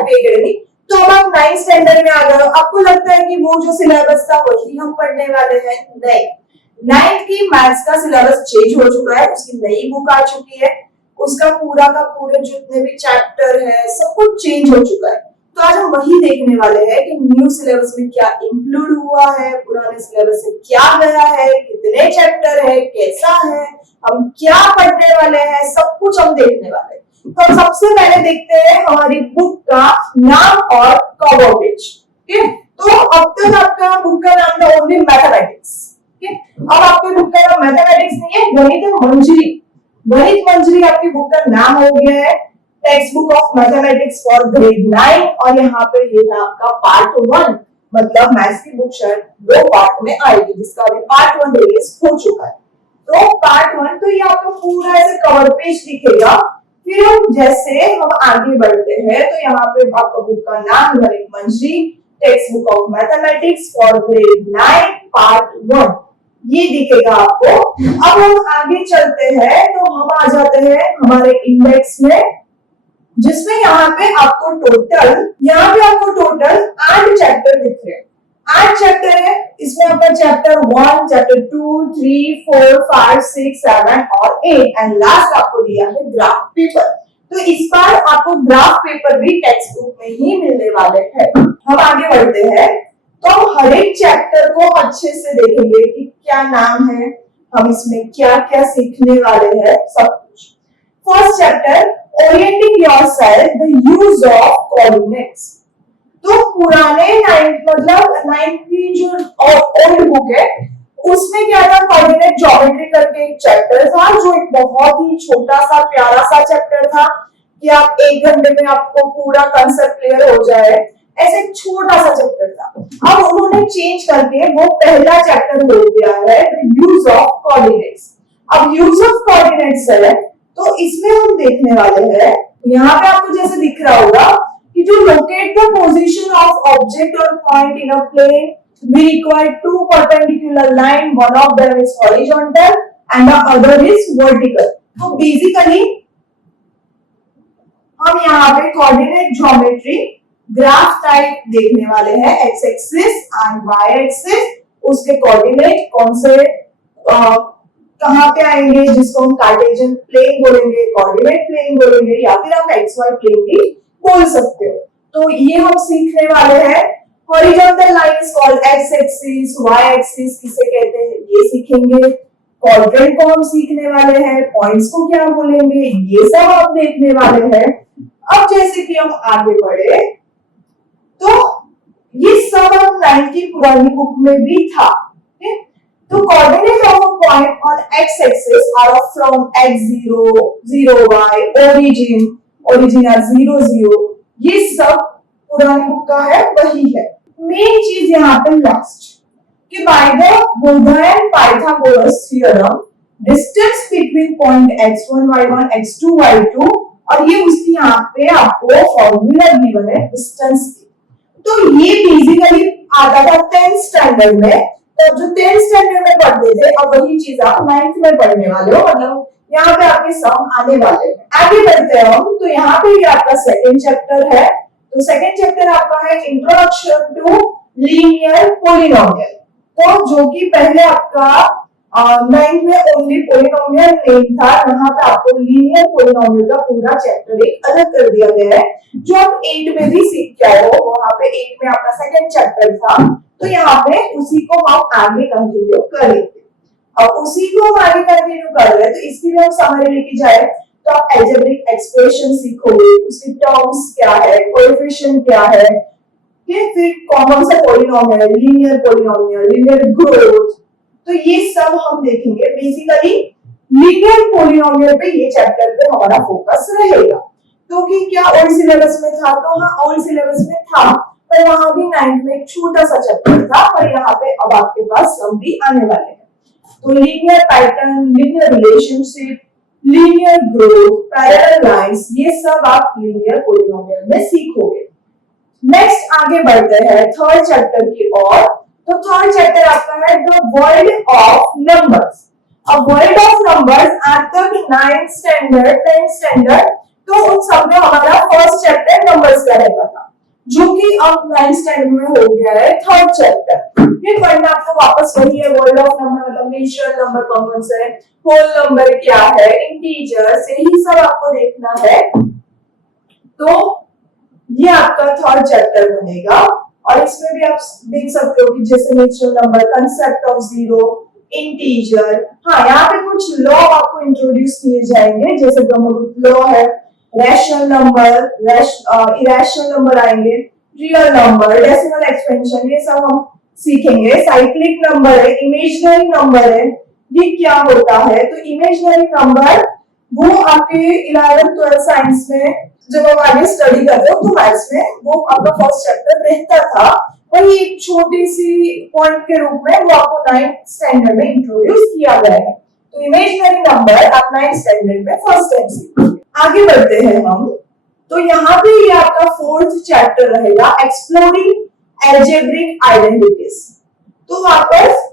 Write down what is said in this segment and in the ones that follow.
Happy academy. तो अब आप 9th स्टैंडर्ड में आ गए हो, आपको लगता है कि वो जो सिलेबस था वही हम पढ़ने वाले हैं? नहीं, 9th की मैथ्स का सिलेबस चेंज हो चुका है, उसकी नई बुक आ चुकी है, उसका पूरा का पूरे जितने भी चैप्टर है सब कुछ चेंज हो चुका है। तो आज हम वही देखने वाले हैं कि न्यू सिलेबस में क्या इंक्लूड हुआ है, पुराने सिलेबस से क्या गया है, कितने चैप्टर है, कैसा है, हम क्या पढ़ने वाले हैं, सब कुछ हम देखने वाले हैं। तो सबसे पहले देखते हैं हमारी बुक का नाम और कवर पेज। ठीक है, तो अब तक आपका बुक का नाम था ओनली मैथमेटिक्स। ठीक है, अब आपके बुक का नाम मैथमेटिक्स नहीं है, गणित मंजरी। गणित मंजरी आपकी बुक का नाम हो गया है, text book of mathematics for grade 9। और यहाँ पे ये है आपका पार्ट 1, मतलब मैथ्स की बुक शायद 2 पार्ट में आएगी, जिसका अभी पार्ट 1 रिलीज हो चुका है। तो पार्ट 1 तो ये आपको पूरा ऐसे कवर पेज दिखेगा। फिर हम जैसे हम आगे बढ़ते हैं तो यहाँ पे आपका बुक का नाम Ganit Manjari, text book of mathematics for grade 9 part 1 ये दिखेगा आपको। अब हम आगे चलते हैं तो हम आ जाते हैं हमारे इंडेक्स में, जिसमें यहाँ पे आपको टोटल 8 चैप्टर दिख रहे हैं। 8 चैप्टर है, इसमें आपका चैप्टर 1, चैप्टर 2, 3, 4, 5, 6, 7 और 8 एंड लास्ट आपको दिया है ग्राफ पेपर। तो इस बार आपको ग्राफ पेपर भी टेक्स्ट बुक में ही मिलने वाले हैं। हम आगे बढ़ते हैं तो हम हर एक चैप्टर को अच्छे से देखेंगे कि क्या नाम है, हम इसमें क्या क्या सीखने वाले हैं, सब कुछ। First chapter orienting yourself the use of coordinates. तो पुराने 9th की जो ओल्ड बुक है उसमें क्या था, कोऑर्डिनेट ज्योमेट्री करके एक चैप्टर था, जो एक बहुत ही छोटा सा प्यारा सा चैप्टर था कि आप 1 घंटे में आपको पूरा कांसेप्ट क्लियर हो जाए, ऐसे छोटा सा चैप्टर था। अब उन्होंने चेंज करके वो पहला चैप्टर हो गया है यूज ऑफ कोऑर्डिनेट्स। अब यूज ऑफ कोऑर्डिनेट्स है तो इसमें हम देखने वाले हैं, यहाँ पे आपको जैसे दिख रहा होगा कि जो locate the position of object और point in a plane we require 2 perpendicular line, one of them is horizontal and the other is vertical। तो बेसिकली हम यहाँ पे कोऑर्डिनेट ज्योमेट्री ग्राफ टाइप देखने वाले हैं, X axis and Y axis, उसके coordinate कौन से कहां पे आएंगे, जिसको हम कार्टेशियन प्लेन बोलेंगे, कोऑर्डिनेट प्लेन बोलेंगे, या फिर आप एक्स वाई प्लेन भी बोल सकते हो। तो ये हम सीखने वाले हैं। Horizontal line is called X axis, Y axis किसे कहते हैं ये सीखेंगे, क्वाड्रेंट को हम सीखने वाले हैं, पॉइंट्स को क्या बोलेंगे ये सब हम देखने वाले हैं। अब जैसे कि हम आगे बढ़े तो ये सब हम 9th की पुरानी बुक में भी था। तो coordinate of a point on X axis are from x0, 0y, origin are 0, 0, ये सब पुरानी बुक का है, वही है। मेन चीज यहाँ पे लास्ट कि by the Baudhayana Pythagoras theorem distance between point x1 y1 x2 y2, और ये उसकी यहाँ पे आपको फॉर्मूला गिवन है डिस्टेंस की। तो ये बेसिकली आता था 10th स्टैंडर्ड में, तो जो 10th स्टैंडर्ड में पढ़ते थे अब वही चीज आप 9th में पढ़ने वाले हो, मतलब यहाँ पे आपके सम आने वाले हैं। आगे बढ़ते हैं हम, तो यहाँ पे ये आपका सेकंड चैप्टर है। तो सेकंड चैप्टर आपका है इंट्रोडक्शन टू लीनियर पॉलिनोमियल। तो जो कि पहले आपका 9th में ओनली पॉलिनोमियल नेम था, यहाँ पे आपको लीनियर पॉलिनोमियल का पूरा चैप्टर एक अलग कर दिया गया है, जो आप 8 में भी सीख के आए हो। वहां पे 8 में आपका सेकंड चैप्टर था, तो यहाँ पे उसी को हम आगे कंटिन्यू करेंगे। और उसी को हम आगे कंटिन्यू कर रहे हैं, तो इसकी भी हम समरी लेके जाए तो आप अलजेब्रिक एक्सप्रेशन सीखोगे, उसकी टर्म्स क्या है, कोएफिशिएंट क्या है, फिर कॉमन सा पॉलिनोमियल, लीनियर ग्रोथ, तो ये सब हम देखेंगे। बेसिकली लीनियर पॉलिनोमियल पे ये चैप्टर पे हमारा फोकस रहेगा। तो कि क्या ओल्ड सिलेबस में था, तो हाँ ओल्ड सिलेबस में था, पर वहां भी 9th में एक छोटा सा चैप्टर था, पर यहाँ पे अब आपके पास सब भी आने वाले हैं। तो linear pattern, linear relationship, linear growth, parallel lines, ये सब आप लीनियर पॉलिनोमियल में सीखोगे। नेक्स्ट आगे बढ़ते हैं थर्ड चैप्टर की ओर। तो थर्ड चैप्टर आपका है द वर्ल्ड ऑफ नंबर्स। अब वर्ल्ड ऑफ नंबर्स आज तक 9th स्टैंडर्ड 10th स्टैंडर्ड, तो उन सब में हमारा फर्स्ट चैप्टर नंबर्स का रहता था, जो कि अब 9th स्टैंडर्ड में हो गया है थर्ड चैप्टर। ये पढ़ना आपको वापस वही है, वर्ल्ड ऑफ नंबर मतलब नेचुरल नंबर कौन से है, होल नंबर क्या है, इंटीजर्स, यही सब आपको देखना है। तो ये आपका थर्ड चैप्टर बनेगा और इसमें भी आप देख सकते हो कि जैसे natural number, concept of zero, integer, हाँ यहाँ पे कुछ लॉ आपको इंट्रोड्यूस किए जाएंगे, जैसे ब्रह्मगुप्त लॉ है, रैशनल नंबर, इरेशनल नंबर आएंगे, रियल नंबर, डेसिमल एक्सपेंशन, ये सब हम सीखेंगे। साइक्लिक नंबर है, इमेजिनरी नंबर है, ये क्या होता है? तो इमेजिनरी नंबर वो आपके 11th 12th साइंस में जब आप आगे स्टडी करते हो तो मैथ्स में वो आपका फर्स्ट चैप्टर रहता था, वही एक छोटी सी पॉइंट के रूप में वो आपको 9th स्टैंडर्ड में इंट्रोड्यूस किया गया है। तो इमेजिनरी नंबर आप 9th स्टैंडर्ड में फर्स्ट टाइम सीखेंगे। आगे बढ़ते हैं हम, तो यहाँ पे ये आपका फोर्थ चैप्टर रहेगा, एक्सप्लोरिंग एल्जेब्रिक आइडेंटिटीज। तो वापस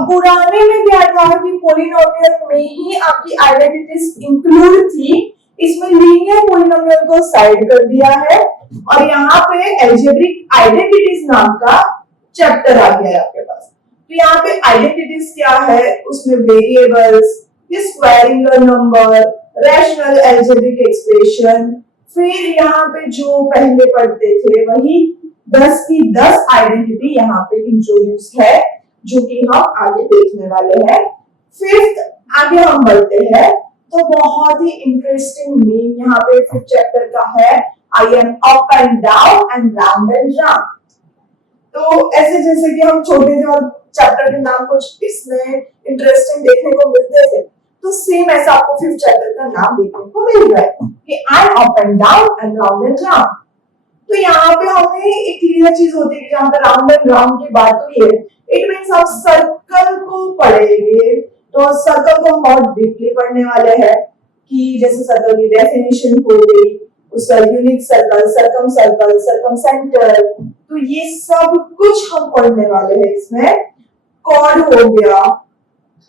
पुराने में क्या था कि पॉलिनोमियल में ही आपकी आइडेंटिटीज इंक्लूड थी, इसमें लीनियर पॉलिनोमियल को साइड कर दिया है और यहाँ पे एल्जेब्रिक आइडेंटिटीज नाम का चैप्टर आ गया है आपके पास। तो यहाँ पे आइडेंटिटीज क्या है, उसमें variables, squaring number, rational algebraic expression, फिर यहाँ पे जो पहले पढ़ते थे वही 10 की 10 आइडेंटिटी यहाँ पे इंट्रोड्यूस है, जो कि हम आगे देखने वाले हैं। फिफ्थ आगे हम बढ़ते हैं, तो बहुत ही इंटरेस्टिंग नेम यहाँ पे फिफ्थ चैप्टर का है, I am up and down and round and round. तो ऐसे जैसे कि हम छोटे थे और चैप्टर के नाम कुछ इसमें इंटरेस्टिंग देखने को मिलते थे, तो सेम ऐसा आपको फिफ्थ चैप्टर का नाम देखने को मिल रहा है कि I am up and down and round and round. तो यहाँ पे हमें एक क्लियर चीज होती है कि जहाँ पे राउंड एंड राउंड की बात हुई है, इट मींस आप सर्कल को पढ़ेंगे, तो सर्कल को हम बहुत डीपली पढ़ने वाले हैं कि जैसे सर्कल की डेफिनेशन हो गई, उसका unit circle, circum circle, circum centre, तो ये सब कुछ हम पढ़ने वाले हैं इसमें। कॉर्ड हो गया,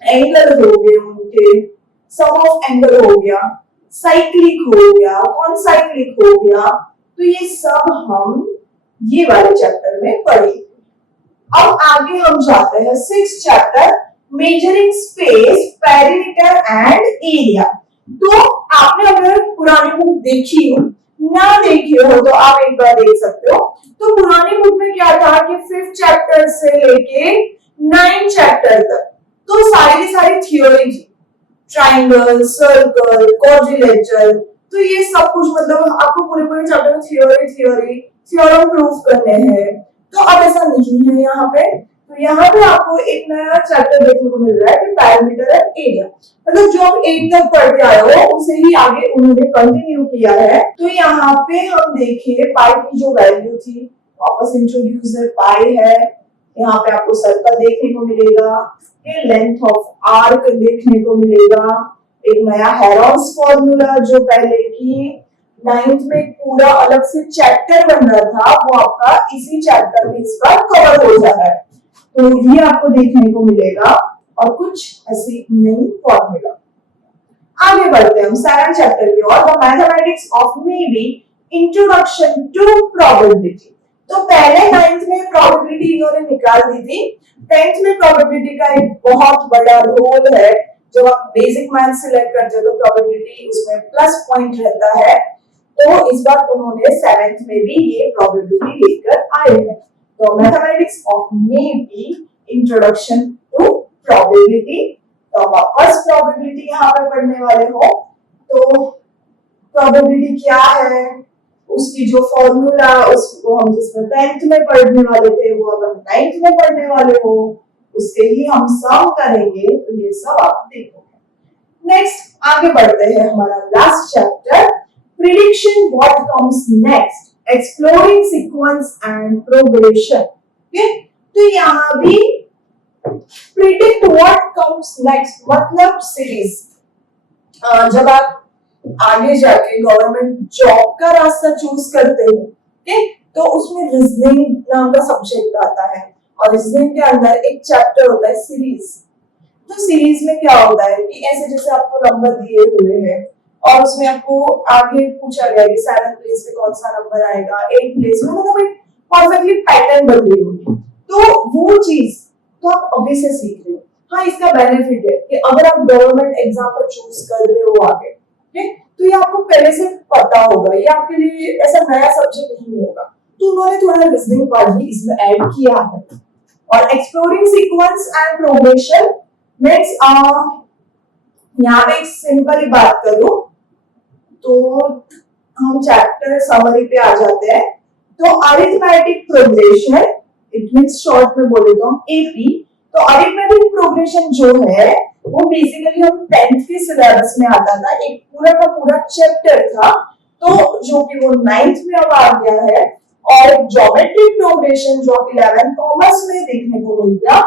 एंगल हो गए उनके, सम ऑफ एंगल हो गया, साइक्लिक हो गया, कौन साइक्लिक हो गया, तो ये सब हम ये वाले चैप्टर में पढ़ेंगे। अब आगे हम जाते हैं sixth chapter, measuring space, perimeter and area. तो आपने अगर पुरानी बुक देखी हो, ना देखी हो तो आप एक बार देख सकते हो। तो पुरानी बुक में क्या था कि 5th चैप्टर से लेके 9th चैप्टर तक तो सारी की सारी थ्योरी थी, ट्राइंगल, सर्कल, क्वाड्रिलेटरल, तो ये सब कुछ मतलब आपको पूरे पूरे चैप्टर में थ्योरी थ्योरम प्रूफ करने हैं। तो अब ऐसा नहीं है यहाँ पे, तो यहाँ पे आपको एक नया चैप्टर देखने को मिल रहा है कि पैरामीटर एंड एरिया, मतलब जो आप 8 तक पढ़ के आए हो उसे ही आगे उन्होंने कंटिन्यू किया है। तो यहाँ पे हम देखिए पाई की जो वैल्यू थी वापस इंट्रोड्यूस है, पाई है, यहाँ पे आपको सर्कल देखने को मिलेगा, ये लेंथ ऑफ आर्क देखने को मिलेगा, एक नया हेरोन्स फॉर्मूला जो पहले की 9th में पूरा अलग से चैप्टर बन रहा था, वो आपका इसी चैप्टर में इस बार कवर हो जा रहा है, तो ये आपको देखने को मिलेगा और कुछ ऐसी नई फॉर्मूला। आगे बढ़ते हैं हम 7th चैप्टर की ओर, the mathematics of maybe, introduction to probability. तो पहले 9th में प्रोबेबिलिटी इन्होंने निकाल दी थी, 10th में प्रोबेबिलिटी का एक बहुत बड़ा रोल है। जब आप बेसिक मैथ सिलेक्ट करते हो तो प्रोबेबिलिटी उसमें प्लस पॉइंट रहता है, तो इस बार उन्होंने 7th में भी ये प्रोबेबिलिटी लेकर आए हैं। तो mathematics of maybe, introduction to probability, तो वापस प्रोबेबिलिटी यहाँ पे पढ़ने वाले हो। तो प्रोबेबिलिटी क्या है, उसकी जो फॉर्मूला उसको हम जिसमें 10th में पढ़ने वाले थे वो अब 9th में पढ़ने वाले हो, उससे ही हम सम करेंगे, तो ये सब आप देखोगे। नेक्स्ट आगे बढ़ते हैं, हमारा last chapter, prediction what comes next, exploring sequence and progression. तो यहाँ भी प्रिडिक्ट व्हाट कम्स नेक्स्ट मतलब सीरीज, जब आप आगे जाके गवर्नमेंट जॉब का रास्ता चूज करते हो, तो उसमें रीजनिंग नाम का सब्जेक्ट आता है और रीजनिंग के अंदर एक चैप्टर होता है सीरीज। तो सीरीज में क्या होता है कि ऐसे जैसे आपको नंबर दिए हुए हैं और उसमें आपको आगे पूछा गया कि 7th प्लेस पे कौन सा नंबर आएगा, 8th प्लेस में, मतलब एक परफेक्टली पैटर्न बन रही होगी। तो वो चीज तो आप अभी से सीख रहे हो। हाँ, इसका बेनिफिट है कि अगर आप गवर्नमेंट एग्जाम पर चूज कर रहे हो आगे, ठीक, तो ये आपको पहले से पता होगा, ये आपके लिए ऐसा नया सब्जेक्ट नहीं होगा। तो उन्होंने थोड़ा रीजनिंग पार्ट भी इसमें ऐड किया है। और exploring sequence and progression means यहाँ पे एक सिंपल ही बात करूं तो हम चैप्टर समरी पे आ जाते हैं। तो arithmetic progression, it means short में बोले तो हम एपी। तो अरिथमेटिक प्रोग्रेशन जो है वो बेसिकली हम 10th के सिलेबस में आता था, एक पूरा का पूरा चैप्टर था, तो जो कि वो 9th में अब आ गया है। और ज्योमेट्रिक प्रोग्रेशन जो 11th कॉमर्स में देखने को मिल गया,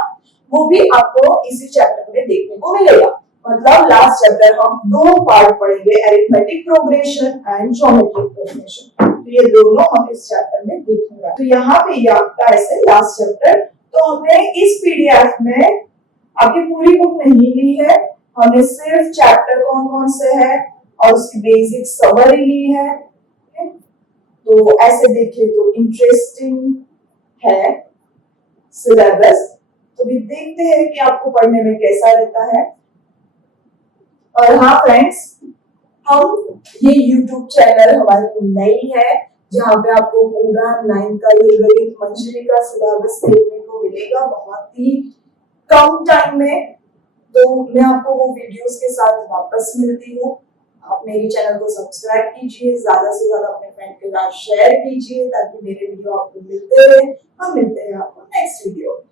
वो भी आपको इसी चैप्टर में देखने को मिलेगा। मतलब लास्ट चैप्टर हम दो पार्ट पढ़ेंगे, arithmetic progression and geometric progression. तो ये दोनों हम इस चैप्टर में देखेंगे। तो यहाँ पे ये आपका ऐसे लास्ट चैप्टर। तो हमने इस पीडीएफ में आपकी पूरी बुक नहीं ली है, हमने सिर्फ चैप्टर कौन कौन से है और उसकी बेसिक समरी ली है। तो ऐसे देखे तो इंटरेस्टिंग है सिलेबस। तो भी देखते हैं कि आपको पढ़ने में कैसा रहता है। और हाँ फ्रेंड्स, हम ये YouTube चैनल हमारी नई है, जहाँ पे आपको पूरा 9th का ये गणित मंजरी का सिलेबस देखने को मिलेगा बहुत ही कम टाइम में। तो मैं आपको वो वीडियोस के साथ वापस मिलती हूँ। आप मेरे चैनल को सब्सक्राइब कीजिए, ज्यादा से ज्यादा अपने फ्रेंड के साथ शेयर कीजिए ताकि मेरे वीडियो आपको मिलते रहे। हम मिलते हैं आपको नेक्स्ट वीडियो।